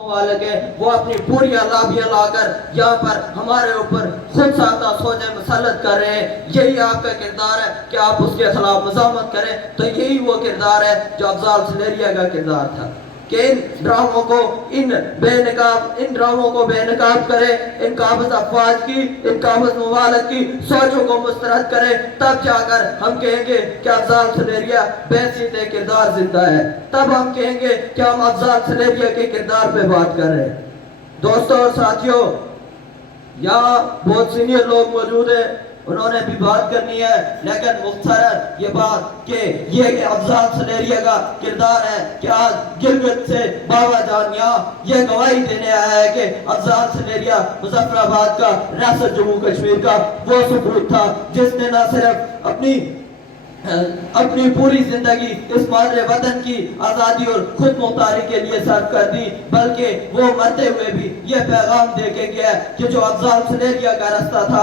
مالک ہے وہ اپنی پوری لابیاں لا کر یہاں پر ہمارے اوپر خود ساختہ سوچیں مسلط کر رہے ہیں. یہی آپ کا کردار ہے کہ آپ اس کے خلاف مزاحمت کریں. تو یہی وہ کردار ہے جو افضال سلیریہ کا کردار تھا کہ ان ڈراموں کو ان ڈراموں کو بے نقاب کرے, ان قابض افواج کی, ان قابض ممالک کی سوچوں کو مسترد کرے. تب جا کر ہم کہیں گے کہ افضال سلیریہ بحیثیت کردار زندہ ہے. تب ہم کہیں گے کہ ہم افضال سلیریہ کے کردار پہ بات کر رہے ہیں. دوستوں اور ساتھیوں, یہاں بہت سینئر لوگ موجود ہیں, انہوں نے بھی بات کرنی ہے, لیکن مختصراً یہ بات کہ یہ کہ افضال سلیریہ کا کردار ہے کہ آج گلگت سے بابا جان یہاں یہ گواہی دینے آیا ہے کہ افضال سلیریہ مظفر آباد کا, ریاست جموں کشمیر کا وہ ثبوت تھا جس نے نہ صرف اپنی پوری زندگی اس مادر وطن کی آزادی اور خود مختاری کے لیے صرف کر دی, بلکہ وہ مرتے ہوئے بھی یہ پیغام دے کے گیا کہ جو افضال سلیریہ کا راستہ تھا,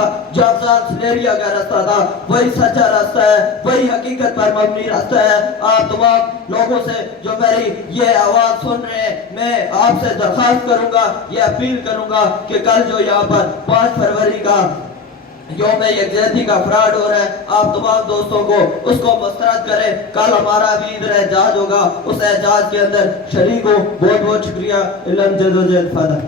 وہی سچا راستہ ہے, وہی حقیقت پر مبنی راستہ ہے. آپ تمام لوگوں سے جو میری یہ آواز سن رہے ہیں, میں آپ سے درخواست کروں گا, یہ اپیل کروں گا کہ کل جو یہاں پر 5 فروری کا یوم یکجہتی کا فراڈ ہو رہا ہے, آپ تمام دوستوں کو اس کو مسترد کریں. کل ہمارا بھی ادھر احتجاج ہوگا, اس احتجاج کے اندر شریک ہو. بہت بہت شکریہ. علم جدوجہد فاتح.